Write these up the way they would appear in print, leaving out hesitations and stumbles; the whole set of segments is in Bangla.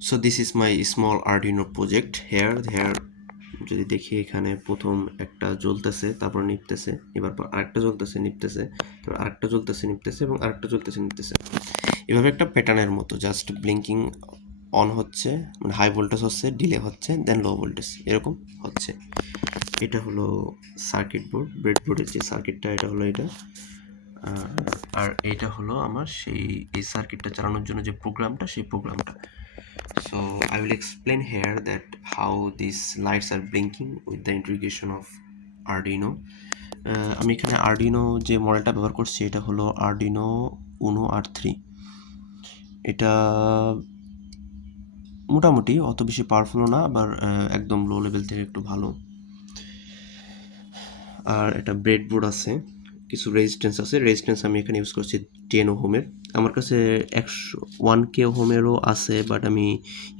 So this is my small Arduino project here যদি দেখি এখানে প্রথম একটা জ্বলতেছে তারপর নিভতেছে, এবার আরেকটা জ্বলতেছে নিভতেছে, তারপর আরেকটা জ্বলতেছে নিভতেছে এবং আরেকটা জ্বলতেছে নিভতেছে, এভাবে একটা প্যাটার্নের মতো জাস্ট ব্লিঙ্কিং অন হচ্ছে, মানে হাই ভোল্টেজ হচ্ছে, ডিলে হচ্ছে, দেন লো ভোল্টেজ এরকম হচ্ছে। এটা হলো সার্কিট বোর্ড, ব্রেডবোর্ডের যে সার্কিটটা এটা হলো এটা, আর এটা হলো আমার এই সার্কিটটা চালানোর জন্য যে প্রোগ্রামটা, সেই প্রোগ্রামটা। So I will explain here that how these lights are blinking with the integration of Arduino. আমি এখানে Arduino যে মডেলটা ব্যবহার করছি এটা হলো Arduino Uno R3। এটা মোটামুটি অত বেশি পাওয়ারফুলও না, আবার একদম লো লেভেল থেকে একটু ভালো। আর এটা ব্রেডবোর্ড আছে, কিছু রেজিস্ট্যান্স আছে। রেজিস্ট্যান্স আমি এখানে ইউজ করছি 10 ওহমের। আমার কাছে 1k ওহমেরও আছে, বাট আমি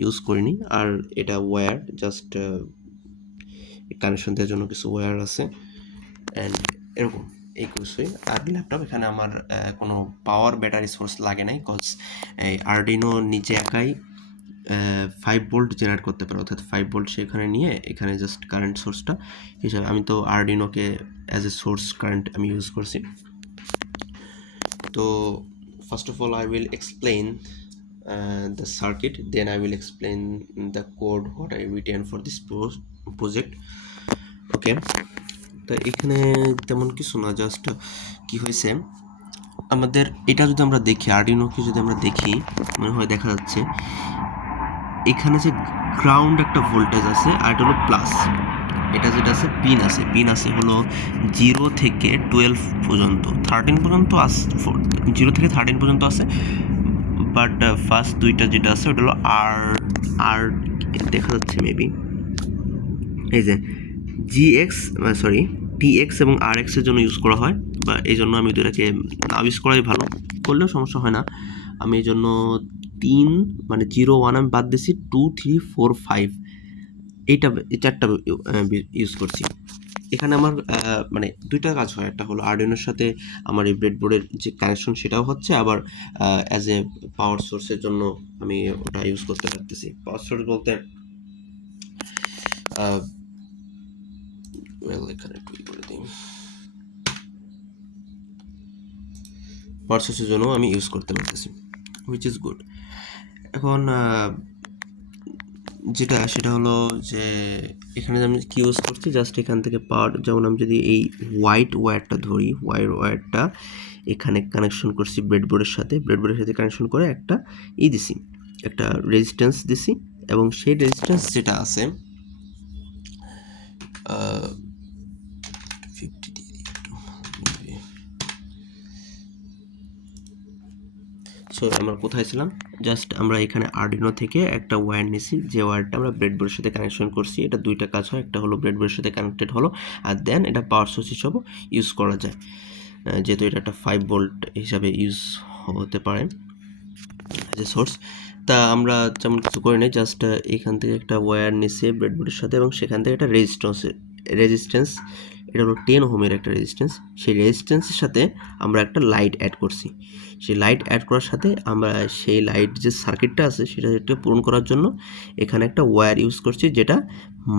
ইউজ করিনি। আর এটা ওয়্যার, জাস্ট কানেকশন দেওয়ার জন্য কিছু ওয়্যার আছে, অ্যান্ড এরকম এই কিছুই। আর ল্যাপটপ এখানে আমার কোনো পাওয়ার ব্যাটারি সোর্স লাগে নাই, কজ এই আরডিনো নিচে একাই 5 ভোল্ট জেনারেট করতে পারে, অর্থাৎ 5 ভোল্ট সেখানে নিয়ে এখানে জাস্ট কারেন্ট সোর্সটা হিসাবে আমি তো আরডিনোকে অ্যাজ এ সোর্স কারেন্ট আমি ইউজ করছি। তো first of all I will explain the circuit, then I will explain the code what I written for this project. ওকে, তো এখানে তেমন কিছু না, জাস্ট কি হয়েছে আমাদের এটা যদি আমরা দেখি, আরডিনোকে যদি আমরা দেখি, মনে হয় দেখা যাচ্ছে এখানে যে গ্রাউন্ড একটা ভোল্টেজ আছে আর এটা হলো প্লাস। এটা যেটা আছে পিন আছে হলো 0 থেকে 12 পর্যন্ত, 13 পর্যন্ত আছে, 0 থেকে 13 পর্যন্ত আছে। বাট ফার্স্ট দুইটা যেটা আছে ওটা হলো আর দেখা যাচ্ছে মেবি, এই যে টিএক্স এবং আরএক্স এর জন্য ইউজ করা হয়, বা এই জন্য আমি দুটাকে ইউজ করাই ভালো, করলেও সমস্যা হয় না। আমি এই জন্য 3 মানে 0 1 আমি বাদ দিয়েছি, 2 3 4 5 এই চারটা ইউজ করছি। এখানে আমার মানে দুইটা কাজ হয়, একটা হলো আরডিনোর সাথে আমার এই ব্রেডবোর্ডের যে কানেকশন সেটাও হচ্ছে, আবার অ্যাজ এ পাওয়ার সোর্সের জন্য আমি ওটা ইউজ করতে পারতেছি। পাওয়ার সোর্স বলতে এখানে একটু করে দিই, পাওয়ার সোর্সের জন্য আমি ইউজ করতে পারতেছি, হুইচ ইজ গুড। এখন যেটা সেটা হলো যে এখানে আমি কি ইউজ করছি, জাস্ট এখান থেকে পাওয়ার, যেমন আমি যদি এই হোয়াইট ওয়্যারটা ধরি, ওয়্যারটা এখানে কানেকশন করছি ব্রেডবোর্ডের সাথে কানেকশন করে একটা দিছি, একটা রেজিস্ট্যান্স দিছি, এবং সেই রেজিস্ট্যান্স যেটা আছে 50 দিয়ে দিই একটু। সো আমরা কোথায় ছিলাম, জাস্ট আমরা এখানে আরডিনো থেকে একটা ওয়্যার নিছি, যে ওয়্যারটা আমরা ব্রেডবোর্ডের সাথে কানেকশন করছি। এটা দুইটা কাজ হয়, একটা হলো ব্রেডবোর্ডের সাথে কানেক্টেড হলো, আর দেন এটা পাওয়ার সোর্স হিসাবেও ইউজ করা যায়, যেহেতু এটা একটা 5 ভোল্ট হিসাবে ইউজ হতে পারে যে সোর্স। তা আমরা যেমন কিছু করি না, জাস্ট এখান থেকে একটা ওয়্যার নিছি ব্রেডবোর্ডের সাথে, এবং সেখান থেকে একটা রেজিস্ট্যান্স, এটা হলো 10 ওহমের একটা রেজিস্ট্যান্স, সেই রেজিস্ট্যান্সের সাথে আমরা একটা লাইট অ্যাড করছি। সেই লাইট অ্যাড করার সাথে আমরা সেই লাইট যে সার্কিটটা আছে সেটা পূরণ করার জন্য এখানে একটা ওয়্যার ইউজ করছি, যেটা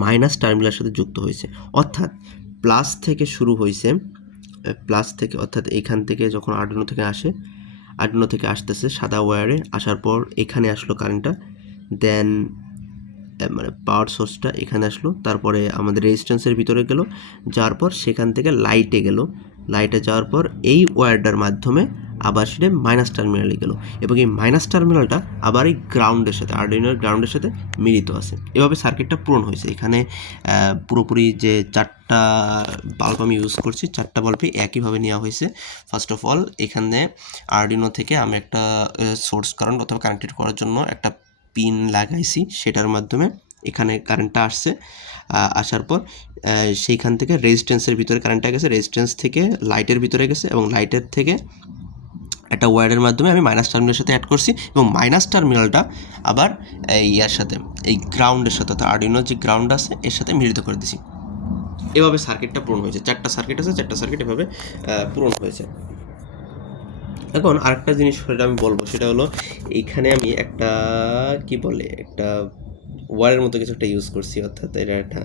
মাইনাস টার্মিনালের সাথে যুক্ত হয়েছে, অর্থাৎ প্লাস থেকে শুরু হয়েছে, অর্থাৎ এখান থেকে যখন আরডিনো থেকে আসতেছে সাদা ওয়্যারে, আসার পর এখানে আসলো কারেন্টটা, দেন মানে পাওয়ার সোর্সটা এখানে আসলো, তারপরে আমাদের রেজিস্ট্যান্সের ভিতরে গেল, যাওয়ার পর সেখান থেকে লাইটে যাওয়ার পর এই ওয়্যারটার মাধ্যমে আবার সেটা মাইনাস টার্মিনালে গেল, এবং এই মাইনাস টার্মিনালটা আবার এই গ্রাউন্ডের সাথে, আরডিনোর গ্রাউন্ডের সাথে মিলিত আছে। এভাবে সার্কিটটা পূরণ হয়েছে। এখানে পুরোপুরি যে 4টা বাল্ব আমি ইউজ করছি, 4টা বাল্বই একইভাবে নেওয়া হয়েছে। ফার্স্ট অফ অল এখানে আরডিনো থেকে আমি একটা সোর্স কারেন্ট অথবা কানেক্টেড করার জন্য একটা পিন লাগাইছি, সেটার মাধ্যমে এখানে কারেন্টটা আসছে। আসার পর সেইখান থেকে রেজিস্ট্যান্সের ভিতরে কারেন্টটা গেছে, রেজিস্ট্যান্স থেকে লাইটের ভিতরে গেছে, এবং লাইটের থেকে একটা ওয়্যারের মাধ্যমে আমি মাইনাস টার্মিনালের সাথে অ্যাড করছি, এবং মাইনাস টার্মিনালটা আবার ইয়ার সাথে, এই গ্রাউন্ডের সাথে, অর্থাৎ আরডিনোর যে গ্রাউন্ড আছে এর সাথে মিলিত করে দিছি। এভাবে সার্কিটটা পূরণ হয়েছে। 4টা সার্কিট আছে, 4টা সার্কিট এভাবে পূরণ হয়েছে। এখন আরেকটা জিনিস সেটা আমি বলবো, সেটা হলো এইখানে আমি একটা কি বলে একটা ওয়ারের মতো কিছু একটা ইউজ করছি, অর্থাৎ এটা একটা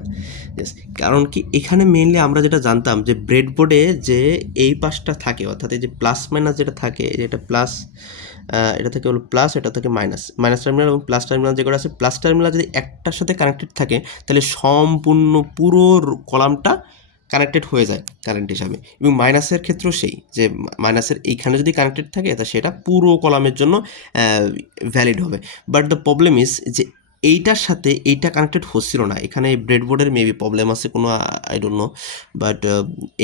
কারণ কি এখানে মেইনলি আমরা যেটা জানতাম যে ব্রেডবোর্ডে যে এই পাশটা থাকে, অর্থাৎ এই যে প্লাস মাইনাস যেটা থাকে, এটা প্লাস, এটা থেকে হলো প্লাস, এটা থেকে মাইনাস, মাইনাস টার্মিনাল এবং প্লাস টার্মিনাল যেগুলো আছে, প্লাস টার্মিনাল যদি একটার সাথে কানেক্টেড থাকে তাহলে সম্পূর্ণ পুরো কলামটা কানেক্টেড হয়ে যায় কারেন্ট হিসাবে, এবং মাইনাসের ক্ষেত্রেও সেই যে মাইনাসের এইখানে যদি কানেক্টেড থাকে তা সেটা পুরো কলামের জন্য ভ্যালিড হবে। বাট দ্য প্রবলেম ইজ যে এইটার সাথে এইটা কানেক্টেড হচ্ছিল না, এখানে এই ব্রেডবোর্ডের মেবি প্রবলেম আছে কোনো, আই ডোন্ট নো। বাট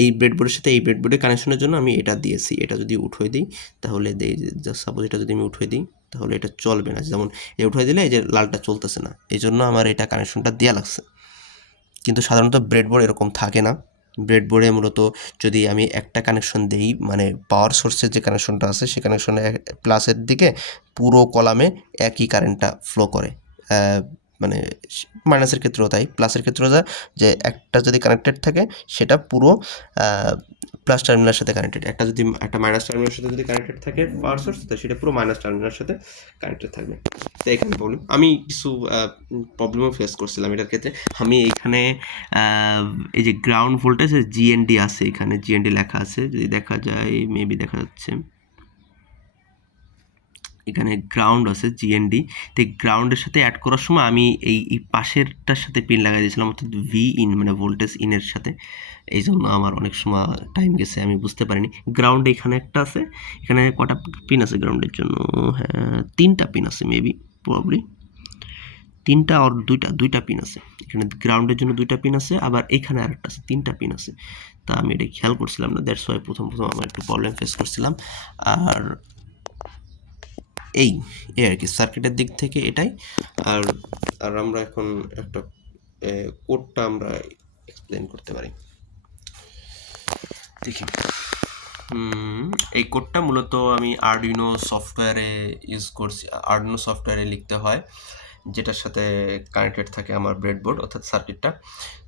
এই ব্রেডবোর্ডের সাথে এই ব্রেডবোর্ডের কানেকশনের জন্য আমি এটা দিয়েছি, এটা যদি উঠিয়ে দিই তাহলে সাপোজ এটা যদি আমি উঠিয়ে দিই তাহলে এটা চলবে না, যেমন এই উঠিয়ে দিলে এই যে লালটা চলতেছে না, এই জন্য আমার এটা কানেকশনটা দেওয়া লাগছে। কিন্তু সাধারণত ব্রেডবোর্ড এরকম থাকে না, ব্রেডবোর্ডে মূলত যদি আমি একটা কানেকশন দিই, মানে পাওয়ার সোর্সের যে কানেকশনটা আছে সে কানেকশনে প্লাসের দিকে পুরো কলামে একই কারেন্টটা ফ্লো করে, মানে মাইনাসের ক্ষেত্রেও তাই, প্লাসের ক্ষেত্রেও যা যে একটা যদি কানেক্টেড থাকে সেটা পুরো প্লাস টার্মিনালের সাথে কানেক্টেড, একটা যদি একটা মাইনাস টার্মিনালের সাথে যদি কানেক্টেড থাকে পাওয়ার সোর্স, তো সেটা পুরো মাইনাস টার্মিনালের সাথে কানেক্টেড থাকবে। তো এখানে প্রবলেম, আমি কিছু প্রবলেমও ফেস করছিলাম এটার ক্ষেত্রে। আমি এইখানে এই যে গ্রাউন্ড ভোল্টেজ জিএনডি আছে, এখানে জিএনডি লেখা আছে, যদি দেখা যায় মেবি দেখা যাচ্ছে এখানে গ্রাউন্ড আছে জিএনডি, তো গ্রাউন্ডের সাথে অ্যাড করার সময় আমি এই পাশেরটার সাথে পিন লাগাই দিয়েছিলাম, অর্থাৎ ভি ইন মানে ভোল্টেজ ইনের সাথে, এই জন্য আমার অনেক সময় টাইম গেছে, আমি বুঝতে পারিনি। গ্রাউন্ড এখানে একটা আছে, এখানে কটা পিন আছে গ্রাউন্ডের জন্য, হ্যাঁ 3টা পিন আছে মেবি, প্রবাবলি 3টা আর দুইটা পিন আছে এখানে, গ্রাউন্ডের জন্য 2টা পিন আছে, আবার এখানে আরেকটা আছে, 3টা পিন আছে। তা আমি এটা খেয়াল করছিলাম না, দ্যাটস ওয়াই প্রথম আমার একটু প্রবলেম ফেস করছিলাম। আর এই আর কি সার্কিটের দিক থেকে এটাই। আর আর আমরা এখন একটা কোডটা আমরা এক্সপ্লেন করতে পারি, দেখি। এই কোডটা মূলত আমি আরডুইনো সফটওয়্যারে ইউজ করছি, আরডুইনো সফটওয়্যারে লিখতে হয়, যেটার সাথে কানেক্টেড থাকে আমার ব্রেডবোর্ড অর্থাৎ সার্কিটটা।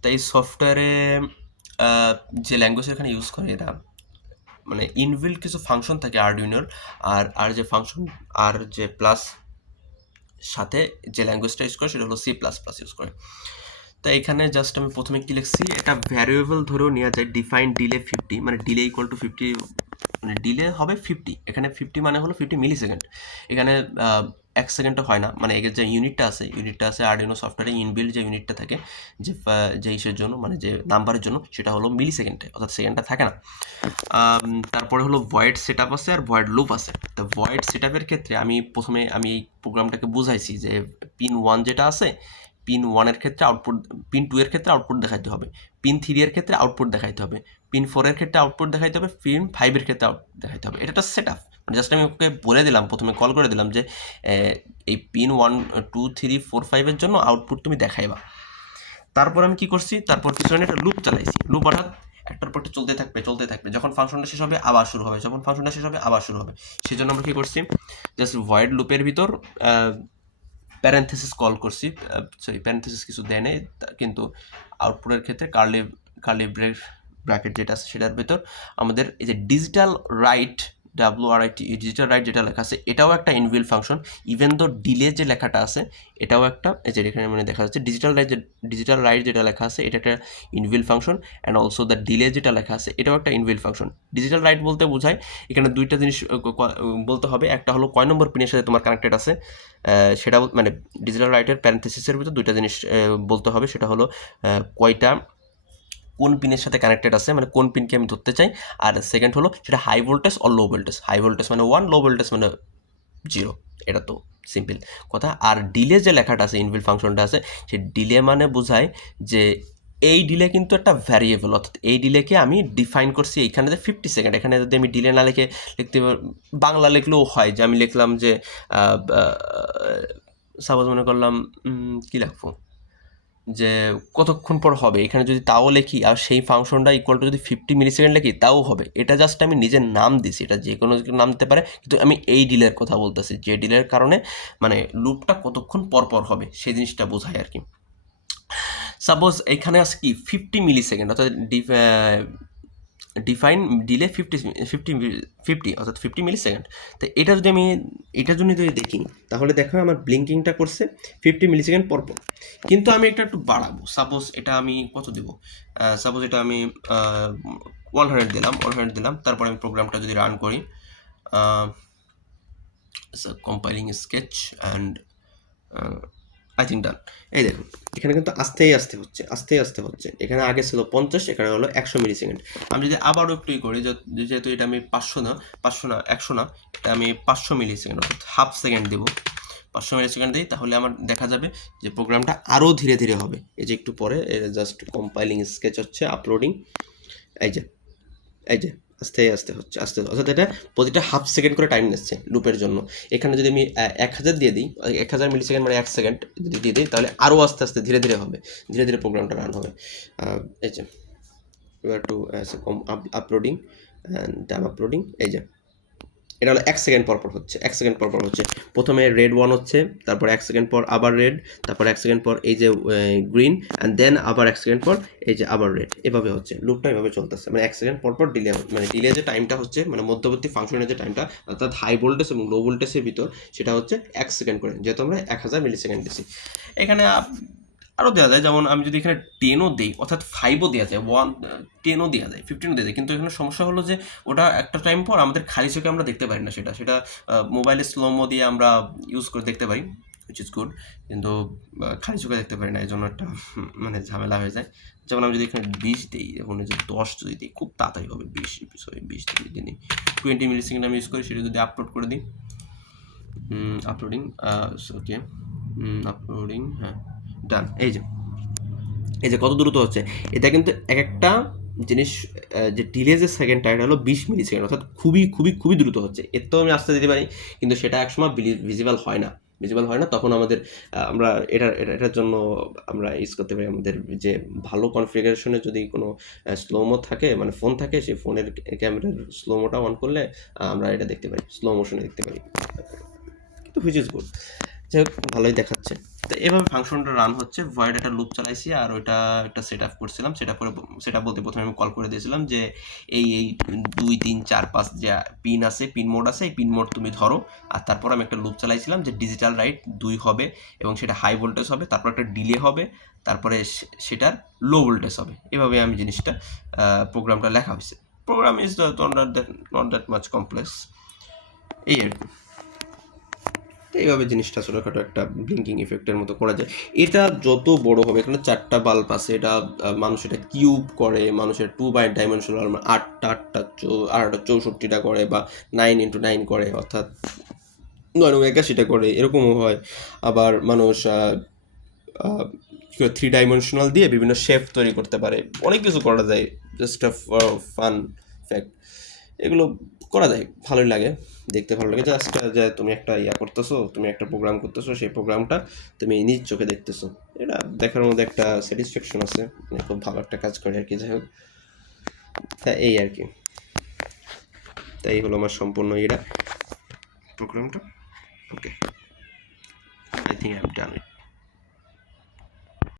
তাই এই সফটওয়্যারে যে ল্যাঙ্গুয়েজ এখানে ইউজ করে এরা, মানে ইনবিল্ট কিছু ফাংশন থাকে আরডুইনোর, আর যে ফাংশন আর যে প্লাস সাথে যে ল্যাঙ্গুয়েজটা ইউজ করে সেটা হলো C++ ইউজ করে। তো এখানে জাস্ট আমি প্রথমে কি লিখছি, এটা ভ্যারিয়েবল ধরেও নেওয়া যায়, ডিফাইন ডিলে 50, মানে ডিলে ইকুয়াল টু 50, মানে ডিলে হবে 50, এখানে 50 মানে হলো 50 মিলি সেকেন্ড, এখানে 1 সেকেন্ডও হয় না, মানে এর যে ইউনিটটা আছে আরডুইনো সফটওয়্যারে ইনবিল্ট যে ইউনিটটা থাকে যে ইসের জন্য, মানে যে নাম্বারের জন্য, সেটা হলো মিলি সেকেন্ডে, অর্থাৎ সেকেন্ডটা থাকে না। তারপরে হলো ভয়েড সেট আপ আছে আর ভয়েড লুপ আছে। তো ভয়েড সেট আপের ক্ষেত্রে প্রথমে আমি এই প্রোগ্রামটাকে বুঝাইছি যে পিন 1 যেটা আছে, পিন 1 এর ক্ষেত্রে আউটপুট, পিন 2 এর ক্ষেত্রে আউটপুট দেখাইতে হবে, পিন 3 এর ক্ষেত্রে আউটপুট দেখাইতে হবে, পিন 4 এর ক্ষেত্রে আউটপুট দেখাইতে হবে, পিন 5 এর ক্ষেত্রে আউটপুট দেখাইতে হবে। এটা একটা সেট আপ, মানে জাস্ট আমি ওকে বলে দিলাম, প্রথমে কল করে দিলাম যে এই পিন 1 2 3 4 5 এর জন্য আউটপুট তুমি দেখাইবা। তারপর আমি কি করছি, তারপর পিছনে একটা লুপ চালাইছি, লুপ অর্থাৎ একটার পর চলতে থাকবে, যখন ফাংশনটা শেষ হবে আবার শুরু হবে, যখন ফাংশনটা শেষ হবে আবার শুরু হবে। সেই জন্য আমরা কি করছি, জাস্ট ভয়েড লুপের ভিতর প্যারেন্থেসিস কল করছি, প্যারেন্থেসিস কিছু দেয় নেই, কিন্তু আউটপুটের ক্ষেত্রে কার্লি ব্র্যাকেট যেটা আছে সেটার ভেতর আমাদের এই যে digital right, WRIT, digital right যেটা লেখা আছে এটাও একটা inbuilt function, even though delay যে লেখাটা আছে এটাও একটা, এই যে এখানে মানে দেখা যাচ্ছে ডিজিটাল রাইট যেটা লেখা আছে এটা একটা inbuilt function, and also the delay যেটা লেখা আছে এটাও একটা ইনবিল্ট ফাংশন। ডিজিটাল রাইট বলতে বোঝায় এখানে দুইটা জিনিস বলতে হবে, একটা হলো কয় নম্বর পিনের সাথে তোমার কানেক্টেড আছে, সেটা মানে ডিজিটাল রাইটের প্যারেন্থেসিসের ভিতর দুইটা জিনিস বলতে হবে, সেটা হলো কয়টা কোন পিনের সাথে কানেক্টেড আছে, মানে কোন পিনকে আমি ধরতে চাই, আর সেকেন্ড হলো সেটা high voltage or low voltage, high voltage মানে 1, লো ভোল্টেজ মানে 0, এটা তো সিম্পল কথা। আর ডিলে যে লেখাটা আছে ইনবিল্ট ফাংশনটা আছে, সেই ডিলে মানে বোঝায় যে এই ডিলে কিন্তু একটা ভ্যারিয়েবল, অর্থাৎ এই ডিলেকে আমি ডিফাইন করছি এইখানে যে 50 সেকেন্ড, এখানে যদি আমি ডিলে না লিখে লিখতে বাংলা লিখলেও হয়, যে আমি লিখলাম যে সাপোজ মনে করলাম কী লিখবো, যে কতক্ষণ পর হবে, এখানে যদি তাও লিখি আর সেই ফাংশনটা ইকুয়াল টু যদি 50 মিলি সেকেন্ড লিখি তাও হবে, এটা জাস্ট আমি নিজের নাম দিছি, এটা যে কোনো নাম দিতে পারে, কিন্তু আমি এই ডিলের কথা বলতেছি, যে ডিলের কারণে মানে লুপটা কতক্ষণ পর হবে সেই জিনিসটা বোঝায় আর কি। সাপোজ এখানে আছে কি 50 মিলি সেকেন্ড, অর্থাৎ ডিফাইন ডিলে 50 অর্থাৎ 50 মিলি সেকেন্ড। তো এটা যদি আমি এটার জন্য যদি দেখি তাহলে দেখো আমার ব্লিঙ্কিংটা করছে 50 মিলি সেকেন্ড পর পর, কিন্তু আমি এটা একটু বাড়াবো। সাপোজ এটা আমি কত দেবো, সাপোজ এটা আমি 100 দিলাম, তারপরে আমি প্রোগ্রামটা যদি রান করি, compiling sketch and I think done. এই দেখুন এখানে কিন্তু আস্তে আস্তে হচ্ছে। এখানে আগে ছিল 50, এখানে হলো 100 মিলি সেকেন্ড। আমি যদি আবারও একটু করি, যেহেতু এটা আমি 100 না 100 না, এটা আমি 500 মিলি সেকেন্ড অর্থাৎ হাফ সেকেন্ড দেবো, 500 মিলি সেকেন্ড দিই, তাহলে আমার দেখা যাবে যে প্রোগ্রামটা আরও ধীরে ধীরে হবে। এই যে একটু পরে জাস্ট কম্পাইলিং স্কেচ হচ্ছে, আপলোডিং, এই যে আস্তে আস্তে হচ্ছে, অর্থাৎ এটা প্রতিটা হাফ সেকেন্ড করে টাইম নিচ্ছে লুপের জন্য। এখানে যদি আমি 1000 দিয়ে দিই, 1000 মিলি সেকেন্ড মানে 1 সেকেন্ড যদি দিয়ে দিই, তাহলে আরও আস্তে আস্তে ধীরে ধীরে হবে, ধীরে ধীরে প্রোগ্রামটা রান হবে। এই যে টু আপলোডিং অ্যান্ড আপলোডিং, এই যে এটা হলো 1 সেকেন্ড পর পর হচ্ছে, 1 সেকেন্ড পর পর হচ্ছে। প্রথমে রেড 1 হচ্ছে, তারপর 1 সেকেন্ড পর আবার রেড, তারপর 1 সেকেন্ড পর এই যে গ্রিন, অ্যান্ড দেন আবার 1 সেকেন্ড পর এই যে আবার রেড। এভাবে হচ্ছে, লুপটা এভাবে চলতেছে। মানে 1 সেকেন্ড পর পর ডিলে, মানে ডিলে যে টাইমটা হচ্ছে, মানে মধ্যবর্তী ফাংশনের যে টাইমটা অর্থাৎ হাই ভোল্টেজ এবং লো ভোল্টেজের ভিতর, সেটা হচ্ছে 1 সেকেন্ড করে, যেহেতু আমরা 1000 মিলি সেকেন্ড দিচ্ছি। এখানে আরও দেওয়া যায়, যেমন আমি যদি এখানে 10ও দিই, অর্থাৎ 5ও দেওয়া যায়, 10ও দেওয়া যায়, 15ও দেওয়া যায়, কিন্তু এখানে সমস্যা হলো যে ওটা একটা টাইম পর আমাদের খালি চোখে আমরা দেখতে পারি না, সেটা মোবাইলে স্লোমো দিয়ে আমরা ইউজ করে দেখতে পারি, উইচ ইজ গুড, কিন্তু খালি চোখে দেখতে পারি না, এই জন্য একটা মানে ঝামেলা হয়ে যায়। যেমন আমি যদি এখানে 20 দিই, এখন যে 10 যদি দিই, খুব তাড়াতাড়ি হবে। 20 দিই, 20 মিলি সেকেন্ড আমি ইউজ করি, সেটা যদি আপলোড করে দিই, আপলোডিং, ওকে, আপলোডিং, হ্যাঁ ডান। এই যে কত দ্রুত হচ্ছে এটা, কিন্তু এক একটা জিনিস যে ডিলে যে সেকেন্ডটা, এটা হলো 20 মিলি সেকেন্ড, অর্থাৎ খুবই খুবই খুবই দ্রুত হচ্ছে। এর তো আমি আস্তে দিতে পারি, কিন্তু সেটা একসময় ভিজিবল হয় না, তখন আমাদের আমরা এটার জন্য আমরা ইউজ করতে পারি আমাদের যে ভালো কনফিগারেশনে যদি কোনো স্লোমো থাকে, মানে ফোন থাকে, সেই ফোনের ক্যামেরার স্লোমোটা অন করলে আমরা এটা দেখতে পারি, স্লো মোশনে দেখতে পারি, কিন্তু হুইচ ইজ গুড। যাই হোক, ভালোই দেখাচ্ছে। তো এভাবে ফাংশনটা রান হচ্ছে, ভয়েড একটা লুপ চালাইছি, আর ওইটা একটা সেট আপ করছিলাম। সেট আপ বলতে প্রথমে আমি কল করে দিয়েছিলাম যে এই 2 3 4 5 যে পিন আছে, পিন মোড আছে, এই পিন মোড তুমি ধরো। আর তারপর আমি একটা লুপ চালাইছিলাম যে ডিজিটাল রাইট 2 হবে, এবং সেটা হাই ভোল্টেজ হবে, তারপর একটা ডিলে হবে, তারপরে সেটার লো ভোল্টেজ হবে। এভাবে আমি জিনিসটা প্রোগ্রামটা লেখা হয়েছে। Programme is not that much complex, এই আর কি। তো এইভাবে জিনিসটা ছোটোখাটো একটা ব্লিঙ্কিং ইফেক্টের মতো করা যায়। এটা যত বড় হবে, এখানে 4টা বাল্ব আছে, এটা মানুষ এটা কিউব করে, মানুষের 2 বাই ডাইমেনশনাল 64টা করে, বা 9x9 করে, অর্থাৎ 981টা করে, এরকমও হয়। আবার মানুষ 3 ডাইমেনশনাল দিয়ে বিভিন্ন শেপ তৈরি করতে পারে, অনেক কিছু করা যায়। জাস্ট আ ফান ফ্যাক্ট, এগুলো করা যায়, ভালোই লাগে, দেখতে ভালো লাগে। জাস্ট যে তুমি একটা করতেছো, তুমি একটা প্রোগ্রাম করতেছো, সেই প্রোগ্রামটা তুমি নিজ চোখে দেখতেছো, এটা দেখার মধ্যে একটা স্যাটিসফ্যাকশন আছে, মানে খুব ভালো একটা কাজ করে আর কি। যাই হোক, তা এই আর কি, তাই হলো আমার সম্পূর্ণ প্রোগ্রামটা। Okay, I think I'm done it.